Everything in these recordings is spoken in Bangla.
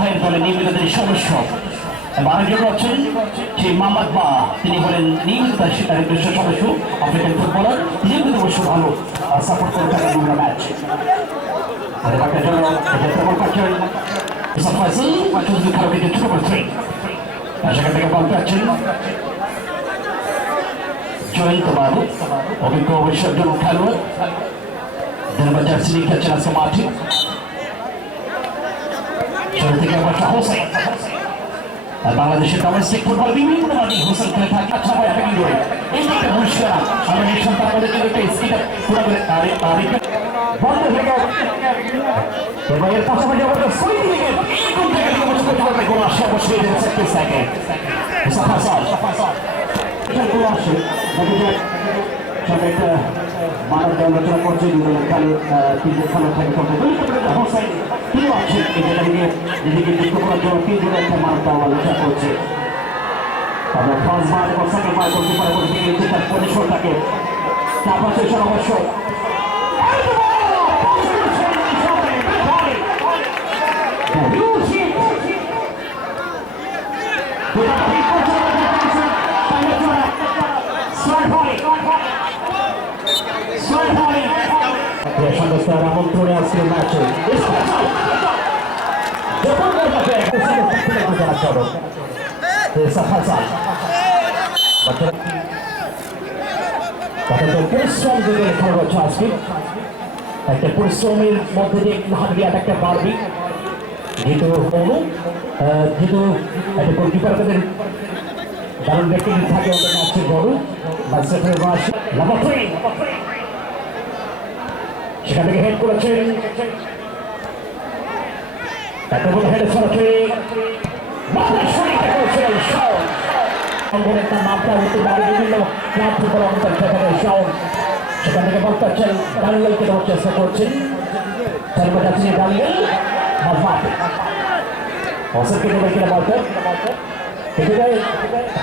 ভাইয়ের দলে নিয়মিত সদস্য আরেকজন আছেন সেই মোহাম্মদ বা তিনি হলেন নিয়মিত সদস্য আফ্রিকান ফুটবলার নিয়মিত অবশ্য ভালো সাপোর্ট করে থাকেন আমরা ম্যাচ সেখান থেকে বল পাচ্ছেন জয়ন্ত বাবু অভিজ্ঞ অবশ্য একজন খেলোয়াড় ধন্যবাদ জার্সি নিয়ে খেলছেন আজকে মাঠে থেকে হোসেন বাংলাদেশের ডোমেস্টিক ফুটবল বিভিন্ন মাঠে হোসেন খেলে থাকে আচ্ছা ভাই আপনি কি করে এই একটা পরিষ্কার আমরা নিশ্চয় আমাদের কিন্তু একটা স্কিল পুরো বন্ধ হয়ে গেল এবং এর পাশাপাশি আমাদের সুইং উইকেট এই কোন থেকে অবশ্য করতে পারবে গোল আসে অবশ্যই এর সেকেন্ড সেকেন্ড এটা গোল আসে সবাই একটা মানব আলোচনা করছে খেলে তিনটে খেলা থাকে হোসেন তিনি আছেন এই জায়গা নিয়ে নিজেকে যুক্ত করার জন্য তিনজন একটা মানব আলোচনা করছে তারপর ফার্স্ট বার এবং সেকেন্ড বার করতে পারে বলে দিয়েছে তার পরিসরটাকে তারপর শেষ অবশ্য সংস্থার আমন্ত্রণে আজকে ম্যাচে পরিশ্রম দিকে খেলা করছে আজকে একটা পরিশ্রমের মধ্যে দিয়ে হাতে একটা পারবি যেহেতু অনু যেহেতু একটা গোলকিপার তাদের দারুণ ব্যক্তি থাকে ওদের ম্যাচে বড় সেখান থেকে হেড করেছেন একটা বড় হেডে সরাসরি নামটা হতে পারে বিভিন্ন ক্লাব ফুটবল অন্তর সেখান থেকে বল পাচ্ছেন দানিয়েলকে দেওয়ার চেষ্টা করছেন তারপর যাচ্ছেন দানিয়েল হোসেনকে দেবে কিনা বলতে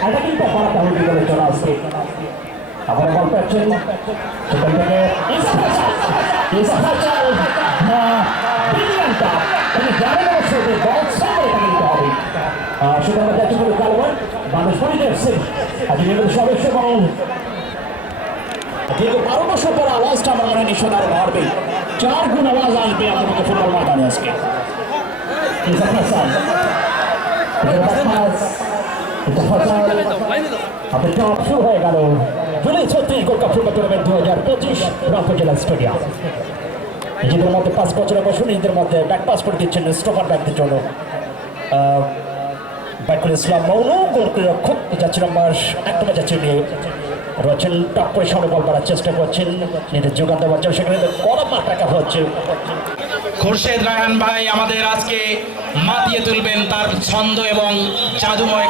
এটা কিন্তু পাড়াতে হবে বলে চলে আসছে আবার বল পাচ্ছেন সেখান থেকে সুতরাং যাচ্ছে বলে কালওয়ার বাংলাদেশ পরিদর্শন আজ নিয়মিত সদস্য এবং দীর্ঘ 12 বছর পর আওয়াজটা আমার মনে নিশ্চয় আরো বাড়বে 4 গুণ আওয়াজ আসবে আমাদের ফুটবল ময়দানে আজকে আপনার টপ শুরু হয়ে গেল July 36 gold cup football tournament 2025 Rangpur জেলা স্টেডিয়াম নিজেদের মধ্যে 5 বছরের বছর নিজেদের মধ্যে ব্যাক পাস করে দিচ্ছেন স্টপার ব্যাকদের জন্য বাইকুল ইসলাম মৌন গোলরক্ষক যাচ্ছে নাম্বার 1 যাচ্ছে নিয়ে রয়েছেন টপ করে সামনে বল মারার চেষ্টা করছেন নিজের যোগান দেওয়ার জন্য সেখানে কড়া মাঠ রাখা হচ্ছে। খোরশেদ রায়হান ভাই আমাদের আজকে মাতিয়ে তুলবেন তার ছন্দ এবং জাদুময়।